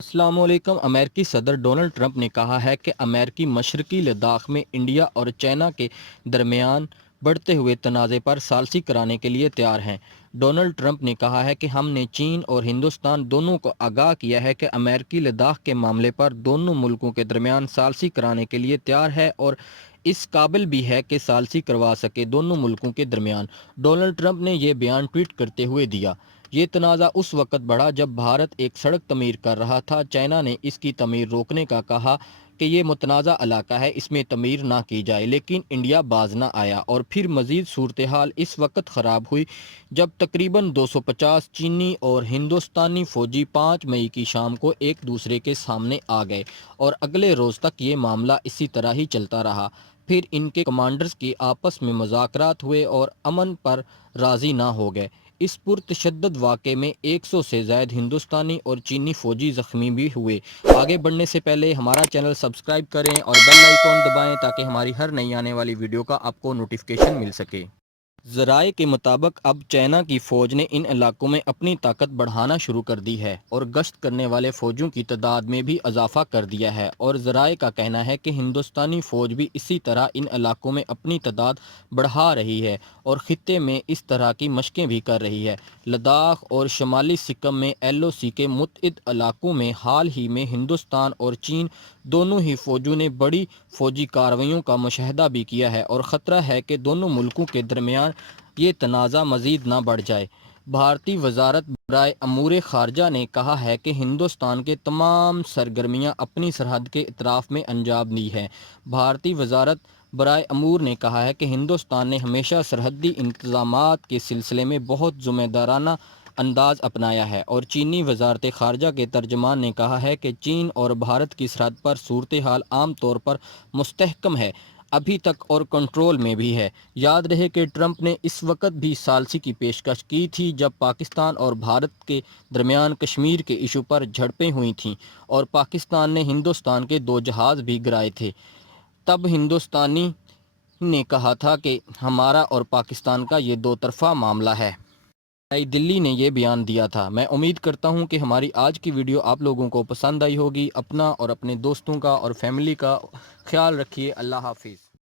السلام علیکم۔ امریکی صدر ڈونلڈ ٹرمپ نے کہا ہے کہ امریکی مشرقی لداخ میں انڈیا اور چائنا کے درمیان بڑھتے ہوئے تنازع پر ثالثی کرانے کے لیے تیار ہیں۔ ڈونلڈ ٹرمپ نے کہا ہے کہ ہم نے چین اور ہندوستان دونوں کو آگاہ کیا ہے کہ امریکی لداخ کے معاملے پر دونوں ملکوں کے درمیان ثالثی کرانے کے لیے تیار ہے اور اس قابل بھی ہے کہ ثالثی کروا سکے دونوں ملکوں کے درمیان۔ ڈونلڈ ٹرمپ نے یہ بیان ٹویٹ کرتے ہوئے دیا۔ یہ تنازع اس وقت بڑھا جب بھارت ایک سڑک تعمیر کر رہا تھا۔ چائنا نے اس کی تعمیر روکنے کا کہا کہ یہ متنازع علاقہ ہے، اس میں تعمیر نہ کی جائے، لیکن انڈیا باز نہ آیا اور پھر مزید صورتحال اس وقت خراب ہوئی جب تقریباً 250 چینی اور ہندوستانی فوجی 5 مئی کی شام کو ایک دوسرے کے سامنے آ گئے اور اگلے روز تک یہ معاملہ اسی طرح ہی چلتا رہا۔ پھر ان کے کمانڈرز کی آپس میں مذاکرات ہوئے اور امن پر راضی نہ ہو گئے۔ اس پرتشدد واقعے میں 100 سے زائد ہندوستانی اور چینی فوجی زخمی بھی ہوئے۔ آگے بڑھنے سے پہلے ہمارا چینل سبسکرائب کریں اور بیل آئیکن دبائیں تاکہ ہماری ہر نئی آنے والی ویڈیو کا آپ کو نوٹیفیکیشن مل سکے۔ ذرائع کے مطابق اب چائنا کی فوج نے ان علاقوں میں اپنی طاقت بڑھانا شروع کر دی ہے اور گشت کرنے والے فوجیوں کی تعداد میں بھی اضافہ کر دیا ہے، اور ذرائع کا کہنا ہے کہ ہندوستانی فوج بھی اسی طرح ان علاقوں میں اپنی تعداد بڑھا رہی ہے اور خطے میں اس طرح کی مشقیں بھی کر رہی ہے۔ لداخ اور شمالی سکم میں LOC کے متعدد علاقوں میں حال ہی میں ہندوستان اور چین دونوں ہی فوجوں نے بڑی فوجی کارروائیوں کا مشاہدہ بھی کیا ہے اور خطرہ ہے کہ دونوں ملکوں کے درمیان یہ تنازع مزید نہ بڑھ جائے۔ بھارتی وزارت برائے امور خارجہ نے کہا ہے کہ ہندوستان کے تمام سرگرمیاں اپنی سرحد کے اطراف میں انجام دی ہیں۔ بھارتی وزارت برائے امور نے کہا ہے کہ ہندوستان نے ہمیشہ سرحدی انتظامات کے سلسلے میں بہت ذمہ دارانہ انداز اپنایا ہے، اور چینی وزارت خارجہ کے ترجمان نے کہا ہے کہ چین اور بھارت کی سرحد پر صورتحال عام طور پر مستحکم ہے، ابھی تک اور کنٹرول میں بھی ہے۔ یاد رہے کہ ٹرمپ نے اس وقت بھی ثالثی کی پیشکش کی تھی جب پاکستان اور بھارت کے درمیان کشمیر کے ایشو پر جھڑپیں ہوئی تھیں اور پاکستان نے ہندوستان کے 2 جہاز بھی گرائے تھے۔ تب ہندوستانی نے کہا تھا کہ ہمارا اور پاکستان کا یہ 2 طرفہ معاملہ ہے۔ نئی دلی نے یہ بیان دیا تھا۔ میں امید کرتا ہوں کہ ہماری آج کی ویڈیو آپ لوگوں کو پسند آئی ہوگی۔ اپنا اور اپنے دوستوں کا اور فیملی کا خیال رکھیے۔ اللہ حافظ۔